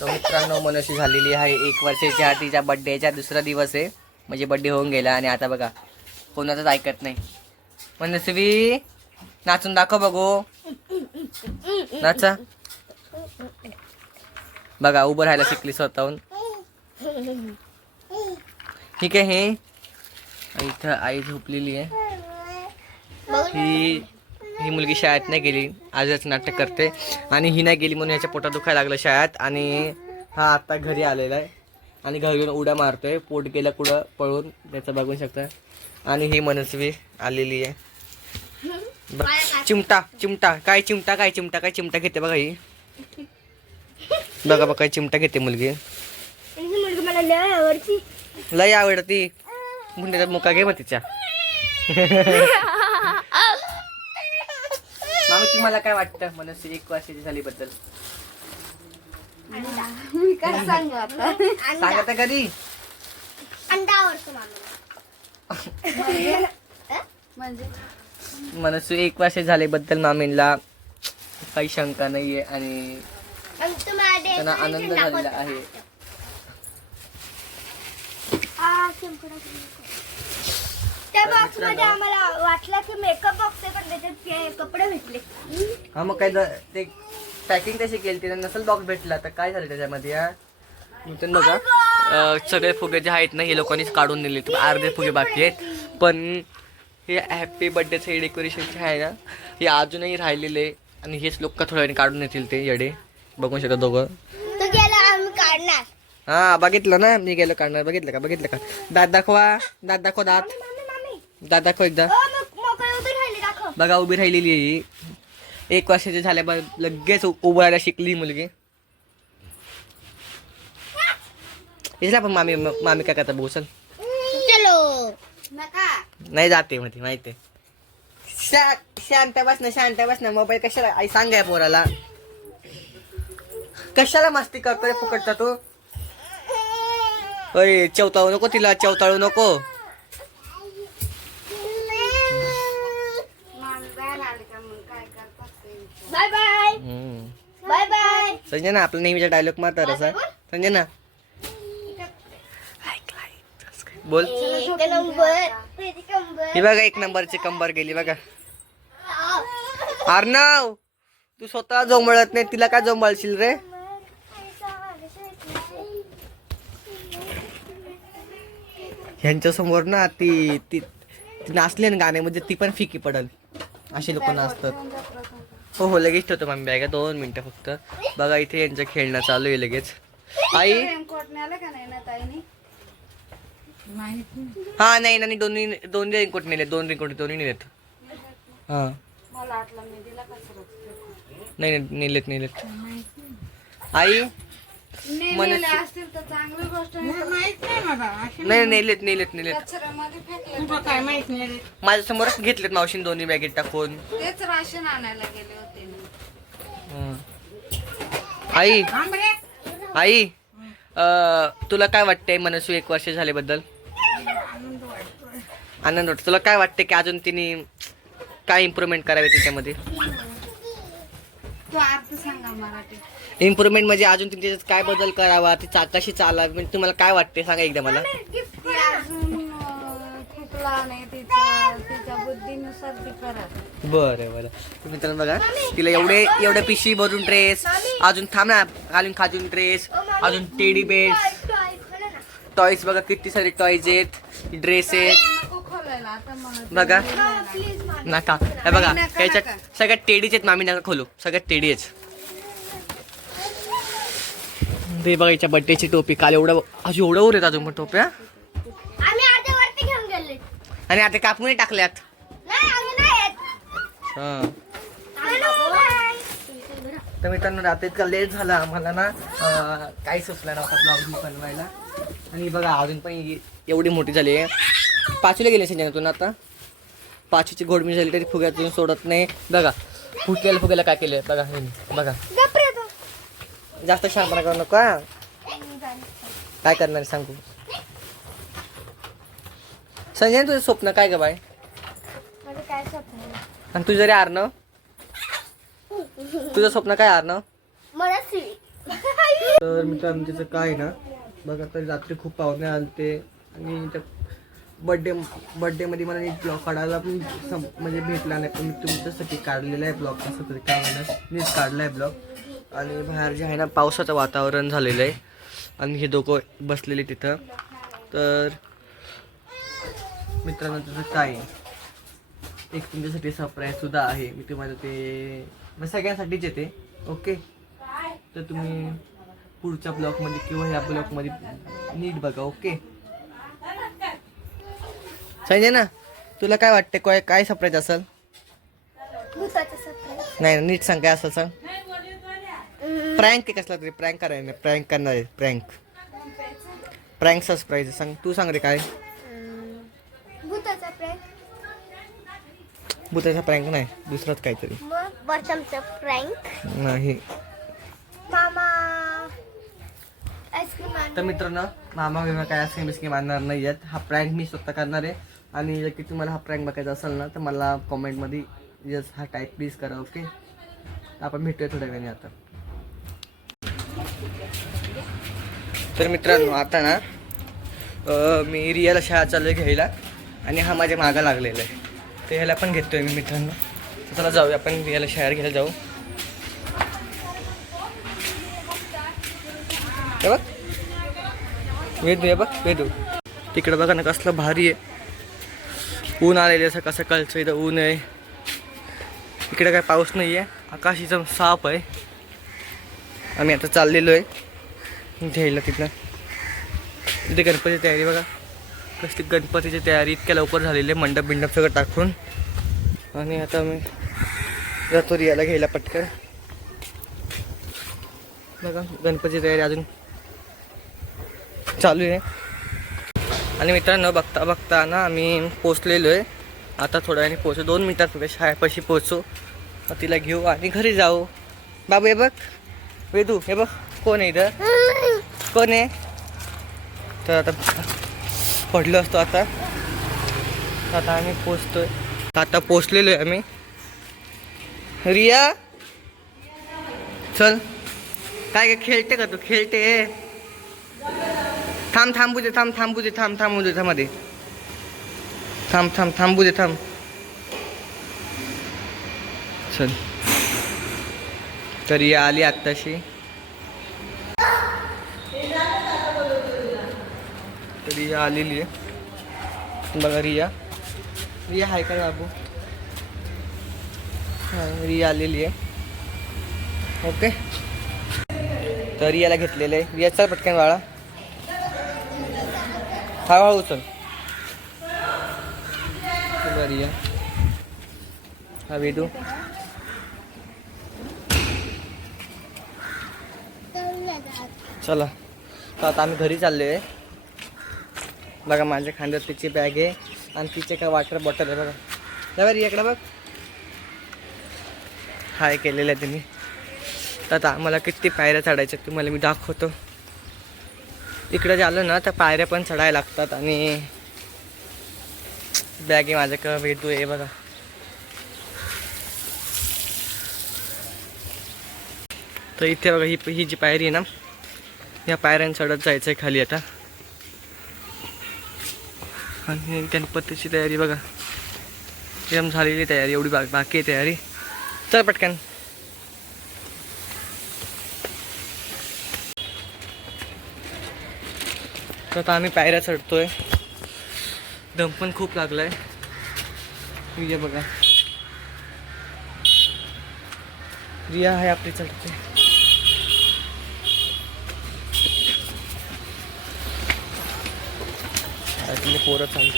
तर मित्रांनो मनोशी झालेली आहे एक वर्षाच्या तिच्या बड्डेचा दुसरा दिवस आहे. म्हणजे बड्डे होऊन गेला आणि आता बघा कोणाचंच ऐकत नाही. मनस्वी नाचून दाखव बघू. नाचा. बघा उभं राहायला शिकली स्वतःहून. ठीक आहे हे. इथं आई झोपलेली आहे. ही ही मुलगी शाळेत नाही गेली. आजच नाटक करते. आणि ही नाही गेली म्हणून ह्याच्या पोटात दुखायला लागलं शाळेत. आणि हा आता घरी आलेला आहे. आणि घरी येऊन उड्या मारतोय. पोट गेलं कुठं? पळून. त्याचं बघू शकता. आणि ही मनस्वी आलेली आहे. बघ, चिमटा चिमटा. काय चिमटा काय चिमटा काय चिमटा घेते बघा ही. बघा बघा काय चिमटा घेते मुलगी. मुलगी मला लय आवडती. लय आवडती. मुंड्याचा मुका घे मग तिच्या. मामी तुम्हाला काय वाटतं मनस्वी एक वर्षाची झाली बद्दल मी काय सांगू आता? सांगा तर कधी अंडा आवडतो म्हणजे मनस्वी एक वर्ष झाले बद्दल मामींना काही शंका नाहीये आणि आणि तुम्हाला त्यांना आनंद झालेला. आहे. आ. त्या बॉक्समध्ये आम्हाला वाटलं की मेकअप बॉक्स आहे पण त्याच्यात ते कपडे भेटले. हा मग काय ते पॅकिंग कशी केली तिला नसल बॉक्स भेटला तर काय झालं त्याच्यामध्ये हा? मित्रांनो बघा. अं, सगळे फुगे जे आहेत ना हे लोकांनीच काढून दिले अर्धे फुगे बाकी आहेत. पण हे हॅपी बर्थडेचं हे डेकोरेशनचे आहे ना हे अजूनही राहिलेले आणि हेच लोक थोड्या वेळाने काढून येतील ते येडे. बघू शकता दोघं. तो गेला आम्ही काढणार. हा बघितलं ना मी गेलो काढणार. बघितलं का? बघितलं का? दात दाखवा. दात दाखवा दात. दात दाखव एकदा. ओ मग मोकळे उभी राहिली दाखव बघा उभी राहिलेली आहे ही. एक वर्षाची झाल्या बा लगेच उ- उभं राहायला शिकली मुलगी. इसला पण मामी मामी काय करता नका. नाही जाते मध्ये माहिती शा- शांत बस ना शांत बस ना मोबाईल कशाला आई सांगाय पोराला. कशाला मस्ती करतोय फुकटचा तू? अय चवताळू नको तिला चवताळू नको. Bye bye. Bye bye Sanjana आपला नेहमीचा डायलॉग मारता असा. संजना. बोल. एक नंबर एक नंबर ही बघा एक नंबरची कंबर गेली बघा. अर्णव तू स्वतः जोंबळत नाही तिला काय जोंबळशील रे? ह्यांच्या समोर ना ती ती ती नाचली ना गाण्यामध्ये ती पण फिकी पडल. अशी लोक नाचतात. हो हो लगेच ठेवतो मॅम बॅगा. दोन मिनिटं फक्त. बघा इथे यांचं खेळणं चालू आहे लगेच. आई? हा नाही नाही दोन्ही दोन रेनकोट नेले. दोन रेनकोट दोन्ही नेलेत. हा. नाही नाही नेलेत नेलेत. आई? मनस्वी- असतील तर चांगली गोष्ट माहीत नाही मला. अशी नाही नेलेत नेलेत नेलेत. कचऱ्यामध्ये फेकले कुठं काय माहीत नाही रे. माझ्या समोरच घेतलेत मावशीने दोन्ही बॅगेत टाकून. तेच राशन आणायला गेले होते ना हं. आई थांब रे. आई अं, तुला काय वाटतंय मनस्वी एक वर्ष झाले बद्दल आनंद वाटतो तुला काय वाटतं की अजून तिने काय इम्प्रुव्हमेंट करावे त्याच्यामध्ये तू अर्थ सांगा मराठी इम्प्रुव्हमेंट म्हणजे अजून तिने त्याच्यात काय बदल करावा ती चा कशी चालावी म्हणजे तुम्हाला काय वाटते सांगा एकदा मला. ती अजून अं, खूप लहान आहे तिचं तिच्या बुद्धीनुसार ती करत बरं बरं. तुम्ही तर बघा तिला एवढे एवढे पिशवी भरून ड्रेस अजून थांब ना घालून खाजून ड्रेस अजून टेडी बेड्स टॉईज बघा किती सारे टॉईज आहेत ड्रेस आहेत. नको खोलायला आता मला बघा. नका. हे बघा नका, याच्यात नका. सगळ्यात टेडीच आहेत मामी नका खोलू. सगळ्यात टेडी आहेत. ते बघा याच्या बड्डेची टोपी. काल एवढं अजून एवढं वर येत अजून पण टोप्या? आम्ही अर्ध्या वरती घेऊन गेले आणि आता कापून टाकल्यात. नाही आम्ही नाही येत. हा. तर मित्रांनो रात्री इतका लेट झाला आम्हाला ना अं, काही सुचलं नव्हता ब्लॉग बनवायला. आणि बघा अजून पण ही एवढी मोठी झाली आहे. पाचवीला गेली संजनातून आता. पाचवीची घोडमी झाली तरी फुग्यातून सोडत नाही. बघा फुटलेल्या फुग्याला काय केलं बघा बघा. जास्त शहाणपणा करू नको हा. काय करणार सांगू? संजय तुझं स्वप्न काय ग बाय माझं काय स्वप्न आहे? आणि तुझं रे आर्नव तुझं स्वप्न काय मला सी तर मित्रांनो त्याचं काय ना बघा तर रात्री खूप पाहुणे आलते आणि त्या बड्डे बड्डेमध्ये मला नीट ब्लॉग काढायला पण सम म्हणजे भेटला नाही. पण मी तुमच्यासाठी काढलेला आहे ब्लॉग कसं तरी काय म्हणा नीट काढला आहे ब्लॉग आणि बाहेर जे आहे ना पावसाचं वातावरण झालेलं आहे. आणि हे दोघं बसलेले तिथं. तर मित्रांनो तुझं काय? एक तुमच्यासाठी सरप्राईज सुद्धा आहे. मी तुम्हाला ते मग सगळ्यांसाठीच येते ओके तर तुम्ही पुढच्या ब्लॉगमध्ये किंवा ह्या ब्लॉगमध्ये नीट बघा ओके संजय ना तुला काय वाटते काय काय सरप्राईज असेल. नाही नीट सांग काय असेल सांग? प्रँक कसला तरी प्रँक करायला प्रँक करणार आहे प्रँक. प्रँक सरप्राईज सांग तू सांग रे काय. भूताचा प्रँक. नाही दुसरंच काहीतरी. मग बॉटमचा प्रँक. नाही. मामा आईस्क्रीम तर मित्रांनो मामा विमा काय आईस्क्रीम बिस्क्रीम आणणार नाही आहेत. हा प्रँक मी स्वतः करणार आहे. आणि जर की तुम्हाला हा प्रँक बघायचा असेल ना तर मला कॉमेंटमध्ये यस हा टाईप प्लीज करा ओके आपण भेटूया थोड्या वेळाने आता. तर मित्रांनो आता ना मी रियाला शाळा चालू घ्यायला आणि हा माझ्या मागा लागलेला आहे. तर ह्याला पण घेतोय मी मित्रांनो. चला जाऊया आपण रियाला शाळेत घ्यायला जाऊ. हे बघ. वेदू हे बघ वेदू. तिकडे बघा ना कसलं भारी आहे. ऊन आलेलं आहे सकाळ सकाळचं इथं ऊन आहे. इकडे काय पाऊस नाही आहे आकाश इथं साफ आहे. आम्ही आता चाललेलो आहे. घ्यायला तिथलं इथे गणपतीची तयारी बघा. कसली गणपतीची तयारी इतक्या लवकर झालेली आहे मंडप बिंडप सगळं टाकून. आणि आता मी जातो रियाला घ्यायला पटकन. बघा गणपतीची तयारी अजून चालू आहे. आणि मित्रांनो बघता बघता ना आम्ही पोचलेलो आहे. आता थोड्या वेळाने पोचू दोन मिनिटात शाळेपाशी पोचू तिला घेऊ आणि घरी जाऊ. बाबू हे बघ. वेदू हे बघ कोण आहे इथं? कोण आहे? तर आता पडलो असतो आता. तर आता आम्ही पोचतोय. आता पोचलेलो आहे आम्ही. रिया? चल. काय काय खेळते का तू? खेळते. थांब थांबू दे थांब थांबू दे थांब थांबू दे थांब थांब थांब थांबू दे थांब. चल. तर ही आली आत्ताशी. तर रिया आलेली आहे. बघा रिया. रिया हाय का बाबू? हां रिया आलेली आहे. ओके. तर रियाला घेतलेलं आहे. रिया चल पटकन बाळा. वाळू चल. चल रिया. हा वेदू. चला. तर आता आम्ही घरी चाललो आहे. बघा माझ्या खांद्यात तिची बॅग आहे आणि तिचे काय वॉटर बॉटल आहे बघा. त्यावर इकडे बघ. हाय केलेलं आहे तिने. तर आता आम्हाला किती पायऱ्या चढायच्या तुम्हाला मी दाखवतो. इकडे जे आलं ना तर पायऱ्या पण चढायला लागतात आणि बॅग आहे माझ्याकडं भेटू आहे बघा. तर इथे बघा ही ही जी पायरी आहे ना या पायऱ्यां चढत जायचं आहे खाली आता. आणि गणपतीची तयारी बघा. एकदम झालेली तयारी एवढी बा बाकी आहे तयारी. चल पटकन. तर आता आम्ही पायऱ्या चढतोय. दम पण खूप लागलाय. रिया बघा. रिया आहे आपली चढते. आपले पोरं चाल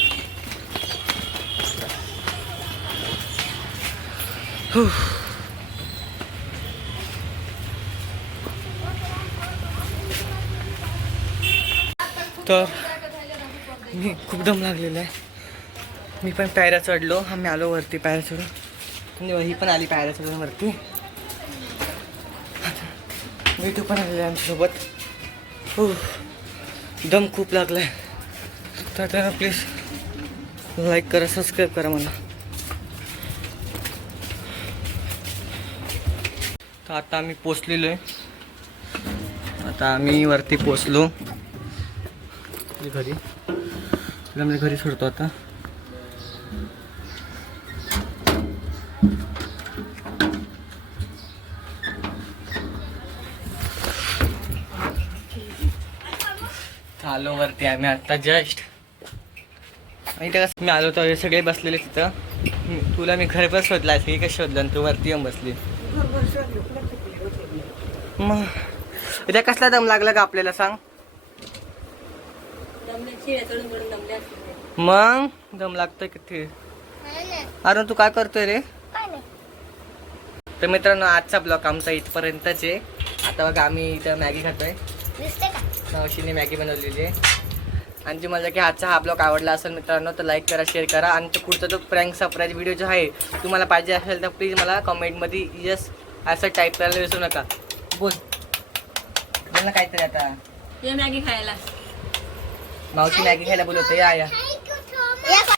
तर मी खूप दम लागलेला आहे. मी पण पायऱ्या चढलो. आम्ही आलो वरती पायऱ्या चढून. ही पण आली पायऱ्या चढून वरती. मी तू पण आलेला आमच्यासोबत. हो दम खूप लागलाय. तर त्यांना प्लीज लाईक करा सबस्क्राईब करा मला तर आता आम्ही पोचलेलो आहे. आता आम्ही वरती पोचलो. म्हणजे घरी. म्हणजे घरी सोडतो आता. आलो वरती आम्ही आता जस्ट आणि त्या मी आलो तर हे सगळे बसलेले तिथं. तुला मी घर पण शोधला सगळी कशी शोधलं आणि तू वरती येऊन बसली. मग उद्या कसला दम लागला का आपल्याला सांग. मग दम लागतोय किती. अरुण तू काय करतोय रे? तर मित्रांनो आजचा ब्लॉग आमचा इथपर्यंतच आहे. आता बघा आम्ही इथं मॅगी खातोय. मावशीने मॅगी बनवलेली आहे. आणि तुम्हाला की आजचा हा ब्लॉग आवडला असेल मित्रांनो तर लाईक करा शेअर करा. आणि तो पुढचा जो प्रँक सरप्राईज व्हिडिओ जो आहे तुम्हाला पाहिजे असेल तर प्लीज मला कमेंटमध्ये यस असं टाईप करायला विसरू नका. बोल. बोल ना काहीतरी आता. ये मॅगी खायला. मावशी मॅगी खायला बोलवते या या. या